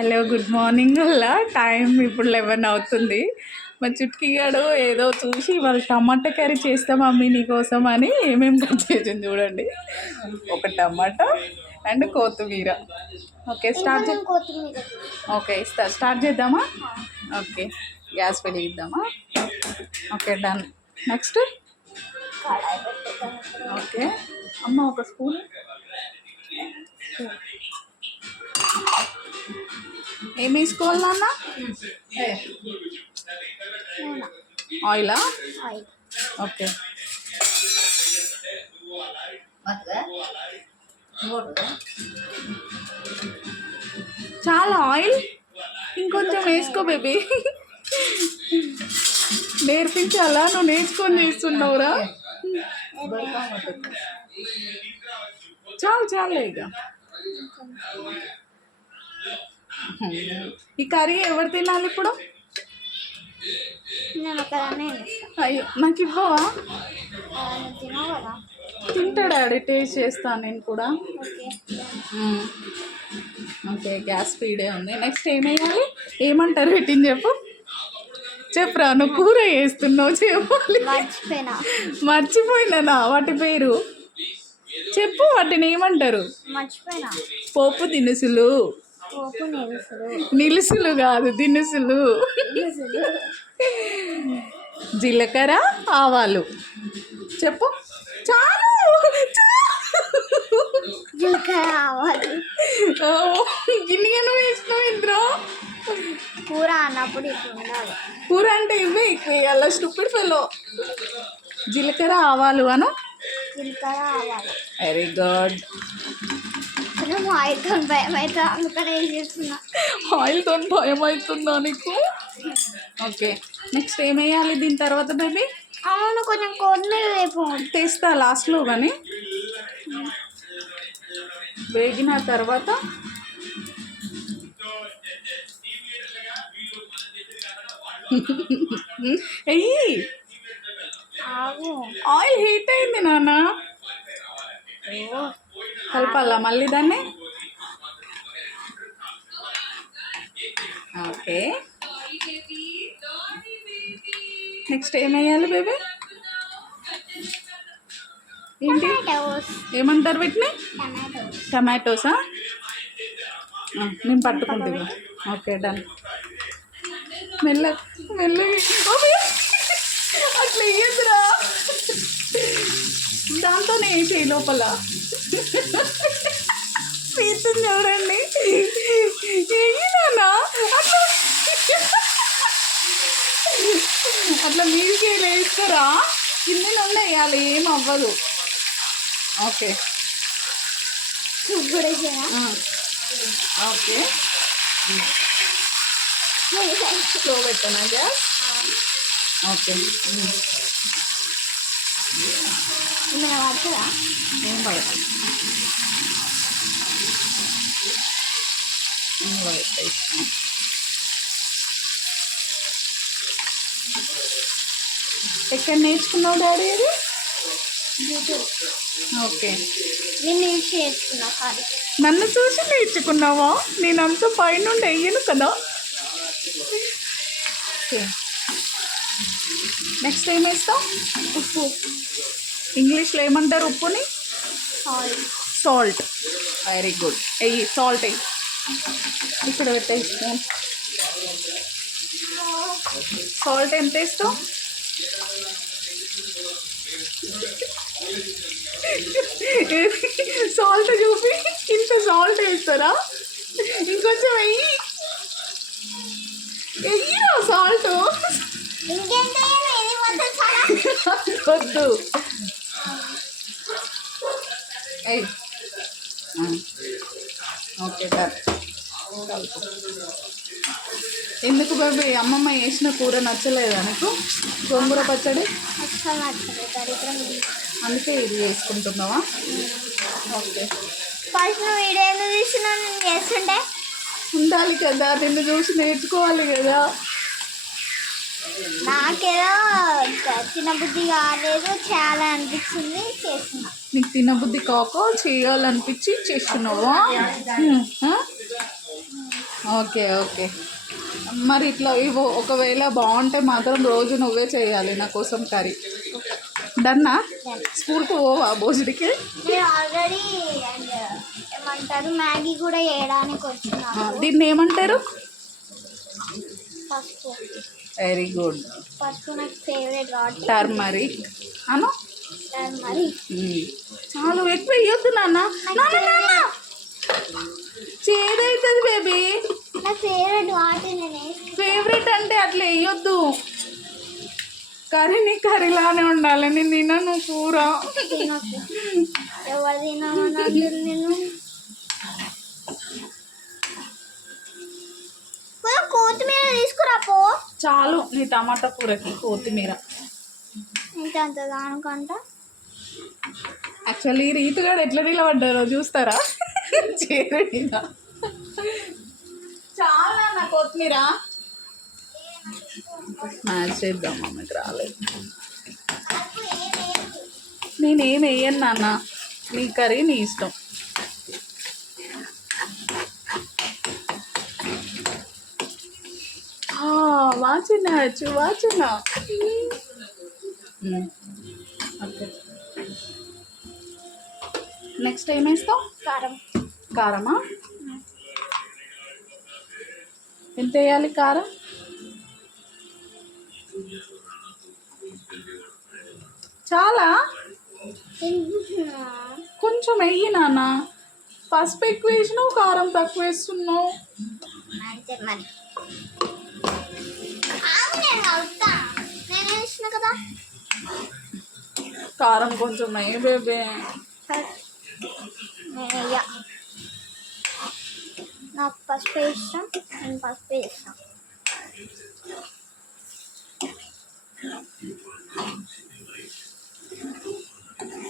Hello good morning. అలా time ఇప్పుడు 11 అవుతుంది. మా చుట్కీగాడు ఏదో చూసి వాళ్ళు టమాటా కర్రీ చేస్తాం మమ్మీ నీకోసం అని ఏమేమి కట్ చేసింది చూడండి. ఒక టమాటా అండ్ కొత్తిమీర. ఓకే స్టార్ట్ ఓకే స్టార్ట్ చేద్దామా? ఓకే గ్యాస్ వెలిగిద్దామా? Okay done. నెక్స్ట్ ఓకే అమ్మ ఒక స్పూన్. ఏం వేసుకోవాలి నాన్న? ఆయిలా? ఓకే చాలా ఆయిల్ ఇంకొంచెం వేసుకో బేబీ. నేర్పించాలా? నువ్వు నేర్చుకొని చేస్తున్నావురా. చాలు చాలే ఇక. ఈ కర్రీ ఎవరు తినాలి ఇప్పుడు? అయ్యో నాకు ఇవ్వవా? తింటా డాడీ, టేస్ట్ చేస్తాను నేను కూడా. ఓకే గ్యాస్ స్పీడే ఉంది. నెక్స్ట్ ఏమేయాలి? ఏమంటారు పెట్టింది చెప్పు. చెప్పురా, నువ్వు కూర వేస్తున్నావు చెప్పాలి. మర్చిపోయినా వాటి పేరు చెప్పు. వాటిని ఏమంటారు? పోపు దినుసులు. నిలుసులు కాదు, దినుసులు. జీలకర్ర, ఆవాలు. చెప్పు. చాలు జీలకర్ర, ఆవాలు. గిన్నెను వేసినావు ఇంద్రో. కూర అన్నప్పుడు ఇప్పుడు ఉండాలి. కూర అంటే ఇవే ఎక్కువ వేయాల. Stupid fellow. జీలకర్ర ఆవాలు అను. జీలకర్ర, ఆవాలు. Very good. ఆయిల్తో భయం అవుతుంది, అందుకని ఏం చేస్తున్నా. ఆయిల్తో భయం అవుతుందా నీకు? ఓకే నెక్స్ట్ ఏమేయాలి దీని తర్వాత బేబీ? అవును, కొంచెం కొత్తిమీర రేపు తెస్తా లాస్ట్లో. కానీ వేగిన తర్వాత ఎయ్యి. ఆయిల్ హీట్ అయింది నాన్న. కలపాలా మళ్ళీ దాన్ని? ఓకే నెక్స్ట్ ఏమేయాలి బేబీ? ఏంటి ఏమంటారు వీటిని? టమాటోసా? నేను పట్టుకుంటున్నా. Okay done. మెల్ల అట్లా వేయద్దురా, దాంతోనే వేసేయి లోపల. పీతుంది చూడండి. వేయనా అట్లా మీదికి వేస్తారా? కింద నుండి వేయాలి, ఏం అవ్వదు. ఓకే ఓకే స్లో పెట్టనా గ్యాస్? ఓకే పడుతుందా? ఏం పడతా. ఎక్కడ నేర్చుకున్నావు డాడీ ఇది? ఓకే నేను నేర్చుకున్నా. నన్ను చూసి నేర్చుకున్నావా? నేను అంత పైనుండి వేయను కదా. ఓకే నెక్స్ట్ ఏం వేస్తావు? ఉప్పు. ఇంగ్లీష్లో ఏమంటారు ఉప్పుని? సాల్ట్. Very good. వెయ్యి సాల్ట్ వెయ్యి. ఇక్కడ పెట్టేయి స్పూన్. సాల్ట్ ఎంత వేస్తావు? సాల్ట్ చూపి. ఇంత సాల్ట్ వేస్తారా? ఇంకొంచెం వెయ్యి. వెయ్యిరా సాల్ట్. వద్దు. Okay done. ఎందుకు బాబీ అమ్మమ్మ వేసిన కూర నచ్చలేదా నీకు? గోంగూర పచ్చడి అందుకే ఇది వేసుకుంటున్నావా? ఓకే ఫస్ట్ నువ్వు వీడియోలు చూసినా నేను చేస్తుంటే ఉండాలి కదా, నిన్ను చూసి నేర్చుకోవాలి కదా. నాకేదో తినబుద్ధి కాలేదు, చాలా అనిపించింది, చేస్తున్నా. నీకు తినబుద్ధి కాక చేయాలనిపించి చేస్తున్నావా? Okay okay. మరి ఇట్లా ఇవో ఒకవేళ బాగుంటే మాత్రం రోజు నువ్వే చేయాలి నా కోసం కర్రీ. డన్నా? స్కూల్కి పోవా భోజడికి? నేను ఆల్రెడీ ఏమంటారు మ్యాగీ కూడా వేయడానికి వచ్చిన దీన్ని ఏమంటారు? పసుపు. Very good. పసుపు నాకు ఫేవరెట్ కాబట్టి టర్మరిక్ అను. మరి చాలు, ఎక్కువ వేయొద్దు నాన్న. చేదవుతుంది బేబీ. నా ఫేవరెట్ వాటి నేను ఫేవరెట్ అంటే అట్లా వేయొద్దు. కర్రీని కర్రీలానే ఉండాలి. నేను తినను కూర. తినొచ్చు. ఎవరు తినమన్నారు నేను? కొత్తిమీర తీసుకురా పో. చాలు నీ టమాటా కూరకి కొత్తిమీర. ఇంత అంత దానికంట. యాక్చువల్లీ రీతిగాడు ఎట్లా నిలబడ్డారో చూస్తారా? చేరడిగా చాలా నా కొత్తిమీర మ్యాచ్ చేద్దాం. మమ్మీకి రాలేదు. నేనేం వేయను నాన్న, నీ కర్రీ నీ ఇష్టం. వాచిన ఓకే. నెక్స్ట్ ఏం వేస్తావు? కారం. కారమా? ఎంత వేయాలి కారం? చాలా కొంచెం వెయ్యి నాన్న. పసుపు ఎక్కువ వేసినావు, కారం తక్కువ వేస్తున్నావు. అంతే మరి. నేను వేసిన కదా. కారం కొంచెం వెయ్యి బేబీ. నాకు పసుపు ఇష్టం, నేను పసుపు ఇష్టం.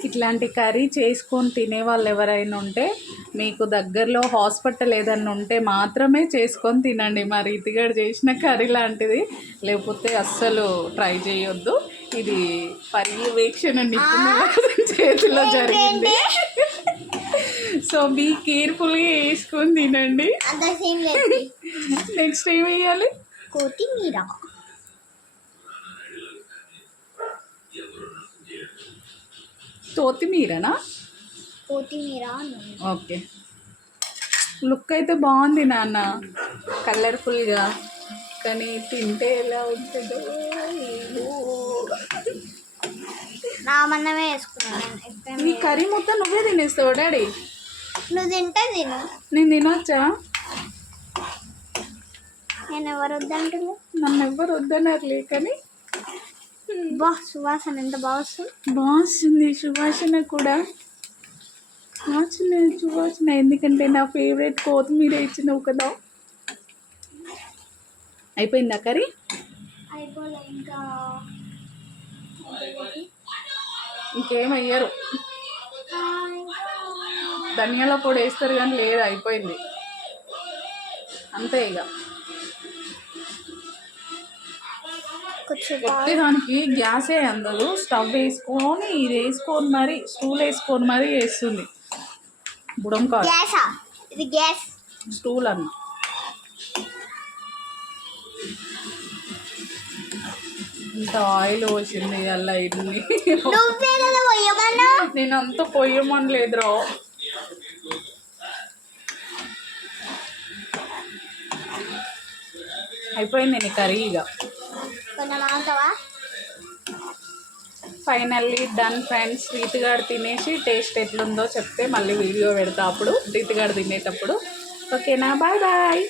ఇట్లాంటి కర్రీ చేసుకొని తినే వాళ్ళు ఎవరైనా ఉంటే మీకు దగ్గరలో హాస్పిటల్ ఏదన్నా ఉంటే మాత్రమే చేసుకొని తినండి. మా రీతిగాడు చేసిన కర్రీ లాంటిది లేకపోతే అస్సలు ట్రై చేయొద్దు. ఇది పర్యవేక్షణ నిపుణుల చేతిలో జరిగింది. సో బీ కేర్ఫుల్గా వేసుకొని తినండి. నెక్స్ట్ ఏం వేయాలి? కొత్తిమీర. కొత్తిమీరనా? కొత్తిమీర. ఓకే. లుక్ అయితే బాగుంది నాన్న, కలర్ఫుల్గా. కానీ తింటే ఎలా ఉంటుందో. రామన్నమే వేసుకున్నాను. నీ కర్రీ మొత్తం నువ్వే తినేస్తావు డాడీ? నువ్వు తింటే తిను. నేను తినొచ్చా? నేను ఎవరు వద్దంటున్నా? నన్ను ఎవ్వరు వద్దనర్లే కానీ బా సువాసన ఎంత బాగా వస్తుంది. బాగుంది సువాసన కూడా. సువాసన ఎందుకంటే నా ఫేవరెట్ కొత్తిమీర ఇచ్చినావు కదా. అయిపోయిందా కర్రీ? అయిపోలే ఇంకా. ఇంకేం అయ్యారు. ధనియాల పొడి వేస్తారు కానీ లేదు, అయిపోయింది అంతే. ఇక కొద్ది దానికి గ్యాసే అందదు. స్టవ్ వేసుకొని ఇది వేసుకొని మరి స్టూల్ వేసుకొని మరీ వేస్తుంది. బుడం కాదు, ఇది గ్యాస్ స్టూల్ అన్న. ఇంత ఆయిల్ పోసింది అలా ఇన్ని. నేను అంత పొయ్యమని లేదురా. అయిపోయింది నీ కర్రీ. ఇక ఫైనల్లీ డన్ ఫ్రెండ్స్. రీతిగాడు తినేసి టేస్ట్ ఎట్లుందో చెప్తే మళ్ళీ వీడియో పెడతా అప్పుడు, రీతిగాడు తినేటప్పుడు. ఓకేనా? Bye bye.